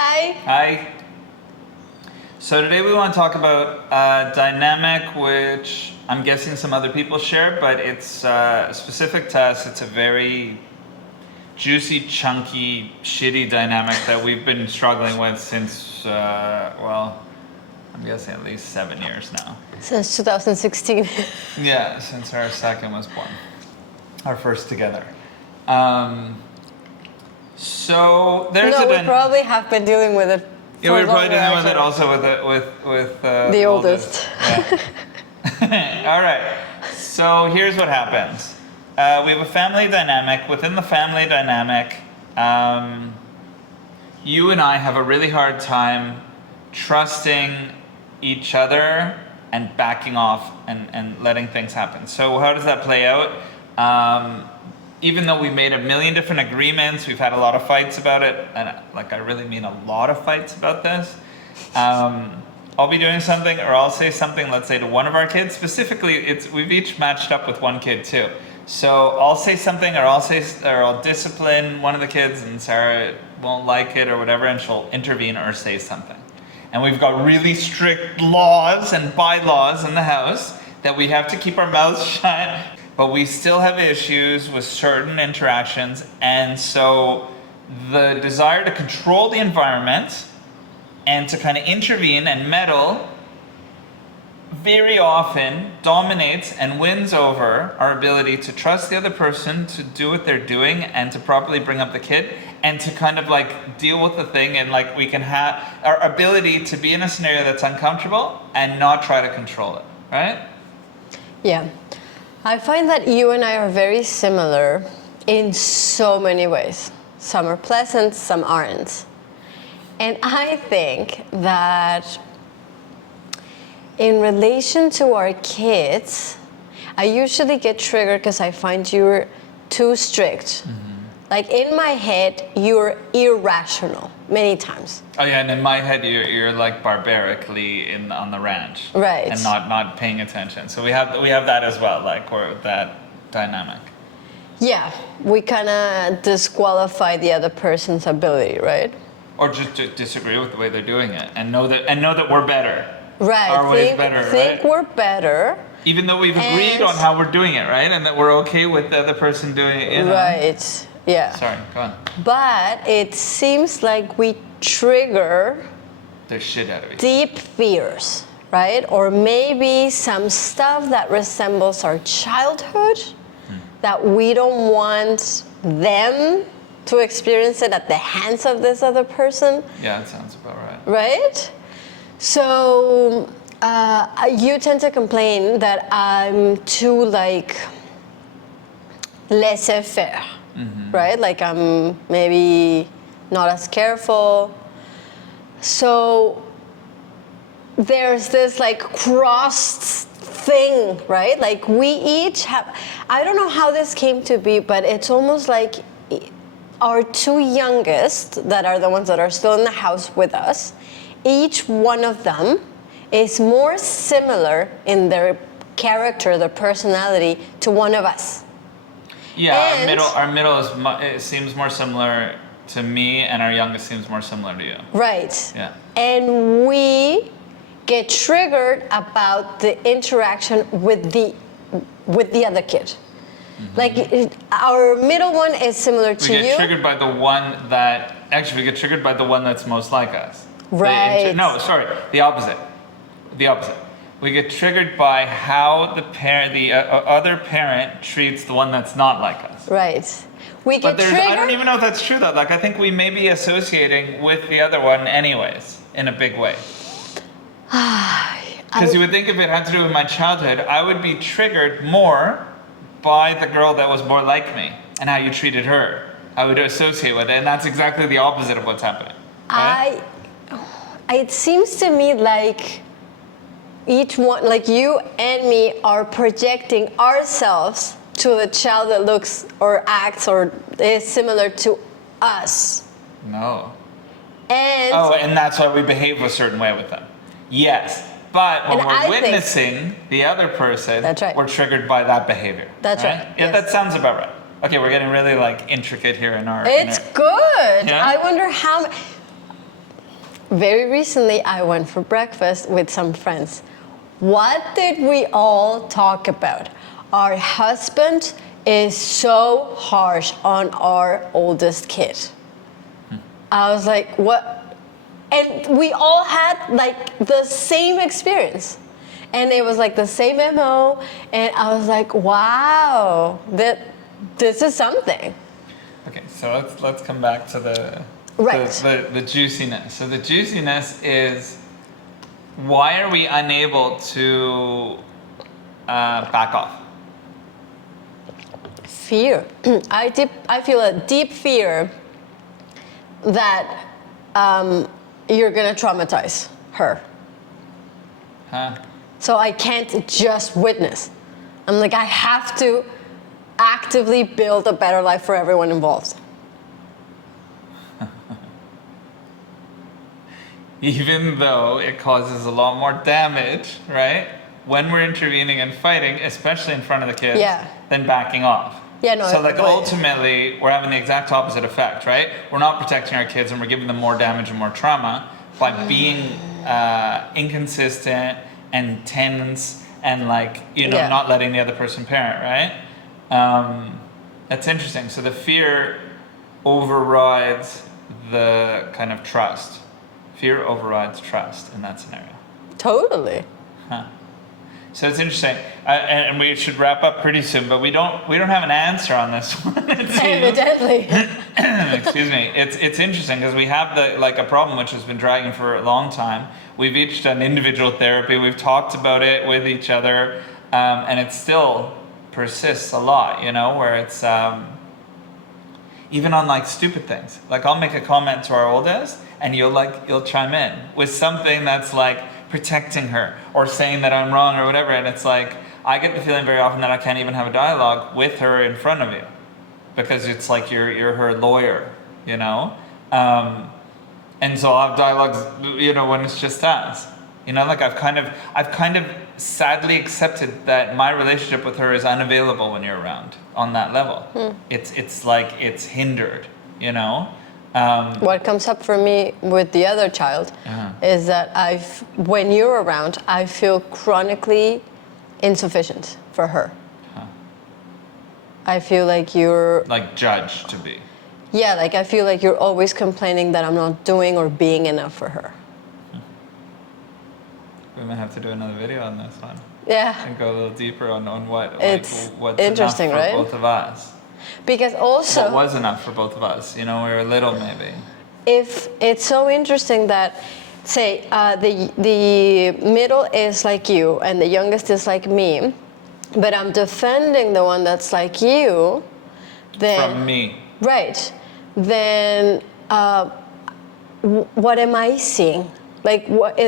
Hi. Hi. So today we want to talk about a dynamic which I'm guessing some other people share, but it's specific to us. It's a very juicy, chunky, shitty dynamic that we've been struggling with since, I'm guessing at least 7 years now. Since 2016. Yeah, since our second was born. Our first together. So there's No, we probably have been dealing with it. Yeah, we're probably dealing with actually. it also with The oldest. Yeah. All right. So here's what happens. We have a family dynamic. Within the family dynamic, you and I have a really hard time trusting each other and backing off and letting things happen. So how does that play out? Even though we made a million different agreements, we've had a lot of fights about it, and I really mean a lot of fights about this. I'll be doing something, or I'll say something, let's say to one of our kids. Specifically, we've each matched up with one kid too. So I'll say something, or I'll discipline one of the kids, and Sarah won't like it or whatever, and she'll intervene or say something. And we've got really strict laws and bylaws in the house that we have to keep our mouths shut. But we still have issues with certain interactions, and so the desire to control the environment and to kind of intervene and meddle very often dominates and wins over our ability to trust the other person to do what they're doing and to properly bring up the kid and to kind of like deal with the thing, and like we can have our ability to be in a scenario that's uncomfortable and not try to control it, right? Yeah. I find that you and I are very similar in so many ways. Some are pleasant, some aren't. And I think that in relation to our kids, I usually get triggered because I find you're too strict. Mm-hmm. Like in my head, you're irrational many times. Oh yeah, and in my head, you're like barbarically on the ranch, right? And not paying attention. So we have that as well, like or that dynamic. Yeah, we kind of disqualify the other person's ability, right? Or just to disagree with the way they're doing it, and know that we're better. Right. Our way is better. Think we're better. Even though we've agreed on how we're doing it, right, and that we're okay with the other person doing it. Right. Yeah. Sorry, go on. But it seems like we trigger the shit out of it. Deep fears, right? Or maybe some stuff that resembles our childhood that we don't want them to experience it at the hands of this other person. Yeah, that sounds about right. Right? So you tend to complain that I'm too laissez-faire. Mm-hmm. Right? Like I'm maybe not as careful. So there's this crossed thing, right? Like we each have, I don't know how this came to be, but it's almost like our two youngest, that are the ones that are still in the house with us, each one of them is more similar in their character, their personality to one of us. Yeah, our middle it seems more similar to me, and our youngest seems more similar to you. Right. Yeah. And we get triggered about the interaction with the other kid. Mm-hmm. Like our middle one is similar to you. We get triggered by the one that we get triggered by the one that's most like us. Right. The opposite. We get triggered by how the other parent treats the one that's not like us. Right. We get triggered. I don't even know if that's true though. Like I think we may be associating with the other one anyways, in a big way. Because you would think if it had to do with my childhood, I would be triggered more by the girl that was more like me and how you treated her. I would associate with it, and that's exactly the opposite of what's happening. Right? It seems to me like each one, like you and me, are projecting ourselves to a child that looks or acts or is similar to us. No. And that's why we behave a certain way with them. Yes. But when we're witnessing the other person, that's right, we're triggered by that behavior. That's right. Yeah, yes. That sounds about right. Okay, we're getting really intricate here in our... It's good. Yeah? I wonder how... very recently I went for breakfast with some friends. What did we all talk about? Our husband is so harsh on our oldest kid. I was like, what? And we all had like the same experience. And it was like the same MO. And I was like, wow, this is something. Okay, so let's come back to the juiciness. So the juiciness is, why are we unable to back off? Fear. I feel a deep fear that you're gonna traumatize her. Huh? So I can't just witness. I'm like, I have to actively build a better life for everyone involved. Even though it causes a lot more damage, right? When we're intervening and fighting, especially in front of the kids, than backing off. Yeah, no. So like ultimately, we're having the exact opposite effect, right? We're not protecting our kids and we're giving them more damage and more trauma by being inconsistent and tense and like, not letting the other person parent, right? That's interesting. So the fear overrides the kind of trust. Fear overrides trust in that scenario. Totally. Huh. So it's interesting, and we should wrap up pretty soon. But we don't have an answer on this one. Evidently. Excuse me. It's interesting because we have a problem which has been dragging for a long time. We've each done individual therapy. We've talked about it with each other, and it still persists a lot. Where it's even on like stupid things. Like I'll make a comment to our oldest, and you'll chime in with something that's like protecting her or saying that I'm wrong or whatever, and it's like I get the feeling very often that I can't even have a dialogue with her in front of you because it's like you're her lawyer, and so I'll have dialogues, when it's just us, like I've kind of sadly accepted that my relationship with her is unavailable when you're around on that level. It's like it's hindered, What comes up for me with the other child is that when you're around, I feel chronically insufficient for her. I feel like you're... Like judged to be. Yeah, like I feel like you're always complaining that I'm not doing or being enough for her. We might have to do another video on this one. Yeah. And go a little deeper on what's interesting, enough for right? both of us. Because also... What was enough for both of us? We were little maybe. If it's so interesting that, say, the middle is like you and the youngest is like me, but I'm defending the one that's like you, then... From me. Right. Then what am I seeing? Like, what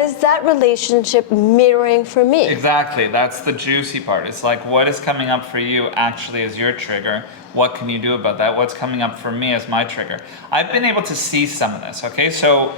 is that relationship mirroring for me? Exactly. That's the juicy part. It's like, what is coming up for you actually as your trigger? What can you do about that? What's coming up for me as my trigger? I've been able to see some of this, okay? So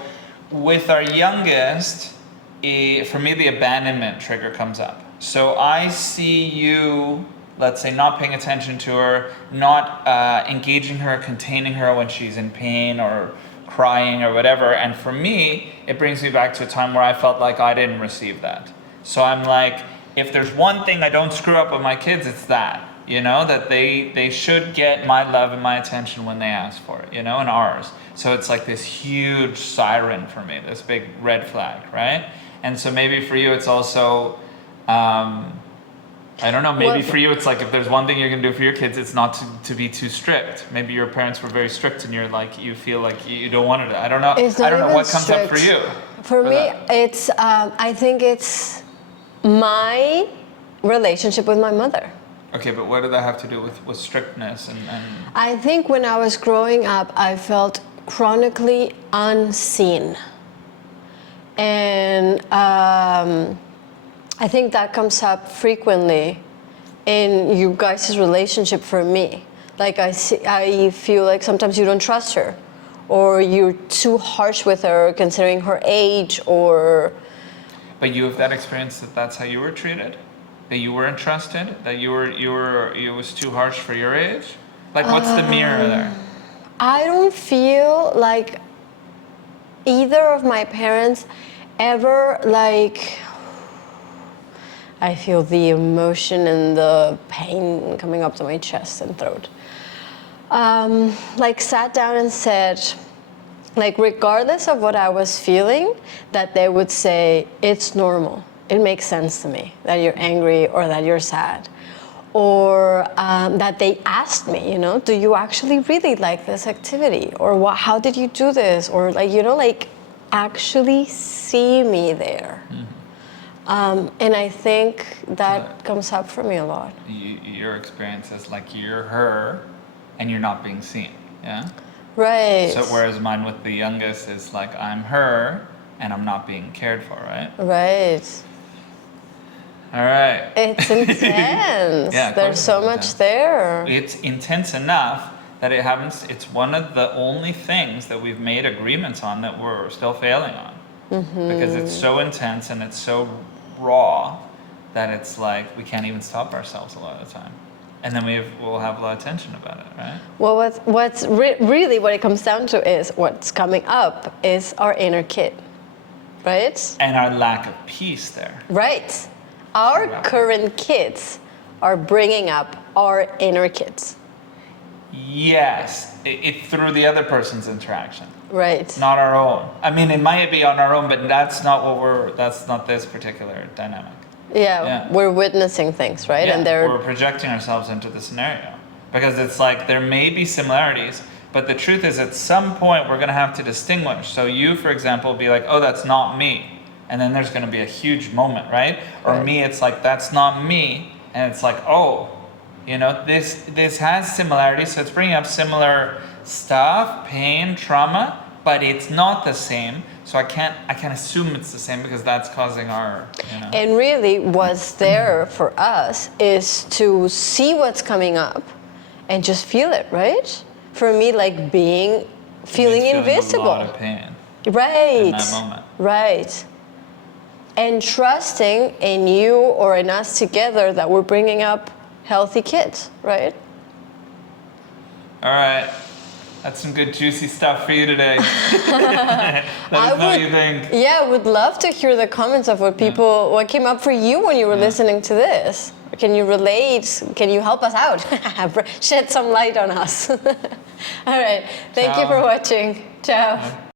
with our youngest, for me, the abandonment trigger comes up. So I see you, let's say, not paying attention to her, not engaging her, containing her when she's in pain or crying or whatever, and for me it brings me back to a time where I felt like I didn't receive that. So I'm like, if there's one thing I don't screw up with my kids, it's that that they should get my love and my attention when they ask for it, and ours. So it's like this huge siren for me, this big red flag, right? And so maybe for you it's also I don't know, maybe for you it's like, if there's one thing you're going to do for your kids, it's not to be too strict. Maybe your parents were very strict and you're like, you feel like you don't want it. I don't know. I don't know what comes up for you. For me, it's, I think it's my relationship with my mother. Okay, but what did that have to do with strictness? And I think when I was growing up, I felt chronically unseen. And I think that comes up frequently in you guys' relationship for me. Like I feel like sometimes you don't trust her, or you're too harsh with her considering her age, or... But you have that experience that's how you were treated? That you weren't trusted? That it was too harsh for your age? Like, what's the mirror there? I don't feel like either of my parents ever, like, I feel the emotion and the pain coming up to my chest and throat. Like sat down and said, like regardless of what I was feeling, that they would say, it's normal. It makes sense to me that you're angry or that you're sad. Or that they asked me, you know, do you actually really like this activity? Or how did you do this? Or like, you know, like actually see me there. And I think that comes up for me a lot. Your experience is like you're her and you're not being seen, yeah? Right. So whereas mine with the youngest is like I'm her and I'm not being cared for, right? Right. All right. It's intense. Yeah, There's so much intense. there. It's intense enough that it happens. It's one of the only things that we've made agreements on that we're still failing on, because it's so intense and it's so raw that it's like we can't even stop ourselves a lot of the time, and then we'll have a lot of tension about it, right? Well, what's really what it comes down to is what's coming up is our inner kid, right? And our lack of peace there. Right. Our current kids are bringing up our inner kids. Yes, it through the other person's interaction. Right. Not our own. I mean, it might be on our own, but that's not this particular dynamic. Yeah, we're witnessing things, right? Yeah, And we're projecting ourselves into the scenario. Because it's like there may be similarities, but the truth is at some point we're going to have to distinguish. So you, for example, be like, oh, that's not me. And then there's going to be a huge moment, right? Or Right. me, it's like, that's not me. And it's like, oh, you know, this has similarities. So it's bringing up similar stuff, pain, trauma, but it's not the same. So I can't assume it's the same because that's causing our, you know. And really, what's there for us is to see what's coming up and just feel it, right? For me, like feeling invisible. A lot of pain Right. in that moment. Right. And trusting in you or in us together that we're bringing up healthy kids, right? All right. That's some good juicy stuff for you today. Let us know what you think. Yeah, I would love to hear the comments of what came up for you when you were listening to this. Can you relate? Can you help us out? Shed some light on us. All right. Thank you for watching. Ciao.